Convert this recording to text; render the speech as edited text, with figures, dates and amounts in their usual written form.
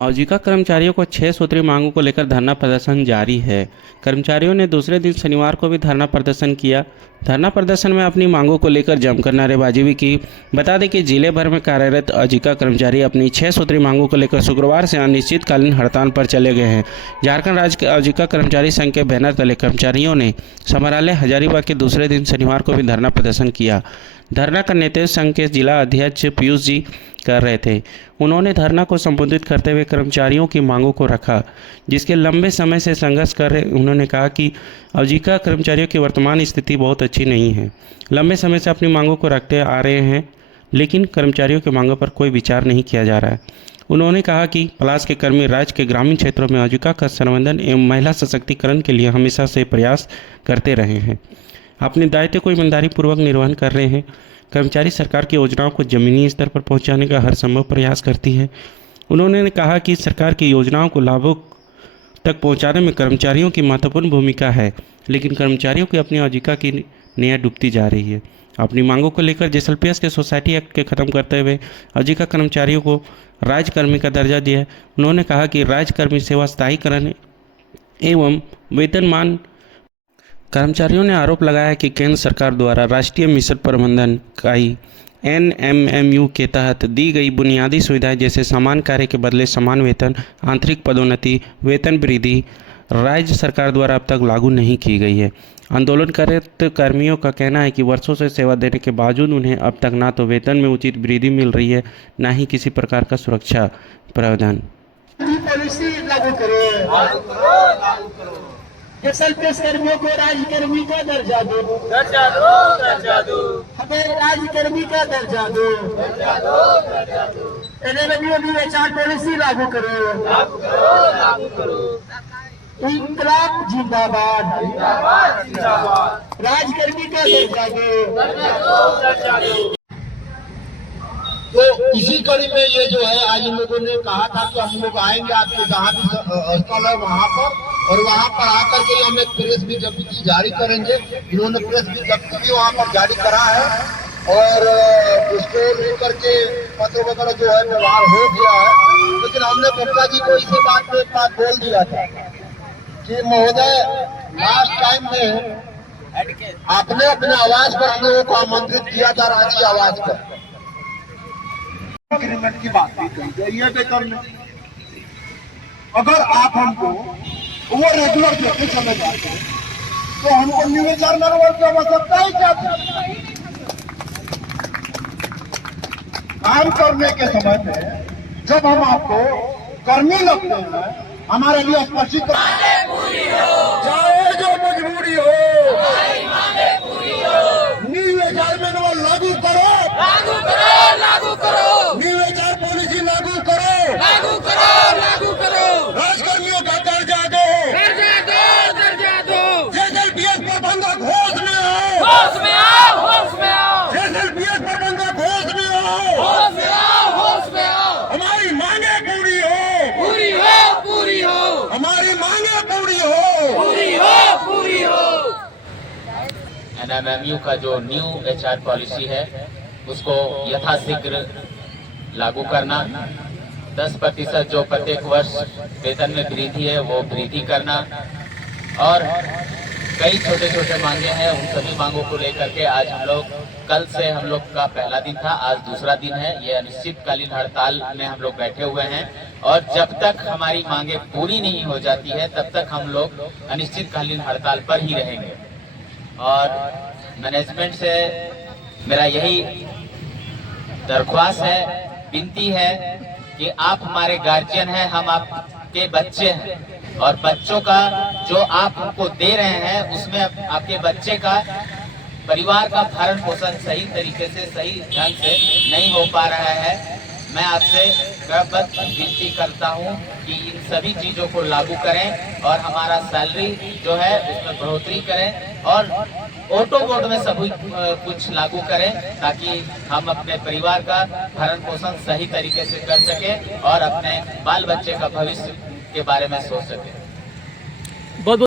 औजीका कर्मचारियों को 6 सूत्री मांगों को लेकर धरना प्रदर्शन जारी है। कर्मचारियों ने दूसरे दिन शनिवार को भी धरना प्रदर्शन किया। धरना प्रदर्शन में अपनी मांगों को लेकर जमकर नारेबाजी भी की। बता दें कि जिले भर में कार्यरत औजीका कर्मचारी अपनी 6 सूत्री मांगों को लेकर शुक्रवार से अनिश्चितकालीन हड़ताल पर चले गए हैं। झारखंड राज्य के औजीका कर्मचारी संघ के बैनर तले कर्मचारियों ने समरालय हजारीबाग के दूसरे दिन शनिवार को भी धरना प्रदर्शन किया। धरना का नेतृत्व संघ के जिला अध्यक्ष पीयूष जी कर रहे थे। उन्होंने धरना को संबोधित करते हुए कर्मचारियों की मांगों को रखा, जिसके लंबे समय से संघर्ष कर रहे। उन्होंने कहा कि औजीका कर्मचारियों की वर्तमान स्थिति बहुत अच्छी नहीं है। लंबे समय से अपनी मांगों को रखते आ रहे हैं, लेकिन कर्मचारियों की मांगों पर कोई विचार नहीं किया जा रहा है। उन्होंने कहा कि पलास के कर्मी राज्य के ग्रामीण क्षेत्रों में औजीका का संवर्धन एवं महिला सशक्तिकरण के लिए हमेशा से प्रयास करते रहे हैं, अपने दायित्व को ईमानदारी पूर्वक निर्वहन कर रहे हैं। कर्मचारी सरकार की योजनाओं को जमीनी स्तर पर पहुंचाने का हर संभव प्रयास करती है। उन्होंने कहा कि सरकार की योजनाओं को लाभों तक पहुंचाने में कर्मचारियों की महत्वपूर्ण भूमिका है, लेकिन कर्मचारियों की अपनी औजीका की नैया डूबती जा रही है। अपनी मांगों को लेकर जेएसएलपीएस के सोसाइटी एक्ट के खत्म करते हुए औजीका कर्मचारियों को राज्यकर्मी का दर्जा दिया है। उन्होंने कहा कि राज्यकर्मी सेवा स्थायीकरण एवं वेतनमान। कर्मचारियों ने आरोप लगाया कि केंद्र सरकार द्वारा राष्ट्रीय मिशन प्रबंधन इकाई NMMU के तहत दी गई बुनियादी सुविधाएं जैसे समान कार्य के बदले समान वेतन, आंतरिक पदोन्नति, वेतन वृद्धि राज्य सरकार द्वारा अब तक लागू नहीं की गई है। आंदोलनरत कर्मियों का कहना है कि वर्षों से सेवा देने के बावजूद उन्हें अब तक ना तो वेतन में उचित वृद्धि मिल रही है, ना ही किसी प्रकार का सुरक्षा प्रावधान। जेएसएलपीएस कर्मियों को राज्यकर्मी का दर्जा दो, हमें राज्यकर्मी का दर्जा दो, NMMU HR पॉलिसी लागू करो, इंकलाब जिंदाबाद, राज्यकर्मी का दर्जा दो। तो इसी कड़ी में ये जो है आज इन लोगों ने कहा था कि हम लोग आएंगे आपके जहाँ भी स्थल है वहाँ पर, और वहाँ पर आकर के हम एक प्रेस विज्ञप्ति जारी करेंगे। इन्होंने प्रेस विज्ञप्ति भी वहाँ पर जारी करा है और उसको लेकर के पत्र वगैरह जो है व्यवहार हो गया है। लेकिन हमने गुप्ता जी को इसी बात में एक बात बोल दिया था कि महोदय लास्ट टाइम में आपने अपने आवाज पर हम लोगों को आमंत्रित किया था, रांची आवाज पर एग्रीमेंट की बात भी कही गई है वेतन में। अगर आप हमको वो रेगुलर देते चले जाते तो हमको न्यू एचआर मैनुअल की आवश्यकता ही क्या थी? काम करने के समय में जब हम आपको कर्मी लगते हैं, हमारे लिए स्पष्ट चाहे जो मजबूरी हो, न्यू एचआर मैनुअल लागू करो, लागू करो, लागू करो, न्यू एचआर पॉलिसी लागू करो, लागू करो, लागू करो, राजकर्मियों का दर्जा दो, दर्जा दो, दर्जा दो, जेएसएलपीएस प्रबंधक होश में आओ, होश में आओ, होश में आओ, जेएसएलपीएस प्रबंधक होश में आओ, होश में आओ, होश में आओ, हमारी मांगे पूरी हो, पूरी हो, पूरी हो, हमारी मांगे पूरी हो, पूरी हो, पूरी हो। NMMU का जो न्यू HR पॉलिसी है उसको यथाशीघ्र लागू करना, 10% जो प्रत्येक वर्ष वेतन में वृद्धि है वो वृद्धि करना, और कई छोटे छोटे मांगे हैं। उन सभी मांगों को लेकर के आज हम लोग, कल से हम लोग का पहला दिन था, आज दूसरा दिन है। ये अनिश्चितकालीन हड़ताल में हम लोग बैठे हुए हैं और जब तक हमारी मांगे पूरी नहीं हो जाती है तब तक हम लोग अनिश्चितकालीन हड़ताल पर ही रहेंगे। और मैनेजमेंट से मेरा यही दरख्वास्त है, विनती है कि आप हमारे गार्जियन हैं, हम आपके बच्चे हैं, और बच्चों का जो आप हमको दे रहे हैं उसमें आपके बच्चे का परिवार का भरण पोषण सही तरीके से, सही ढंग से नहीं हो पा रहा है। मैं आपसे कृतज्ञ विनती करता हूं कि इन सभी चीजों को लागू करें और हमारा सैलरी जो है उसमें बढ़ोतरी करें और ऑटो बोर्ड में सभी कुछ लागू करें, ताकि हम अपने परिवार का भरण पोषण सही तरीके से कर सकें और अपने बाल बच्चे का भविष्य के बारे में सोच सकें।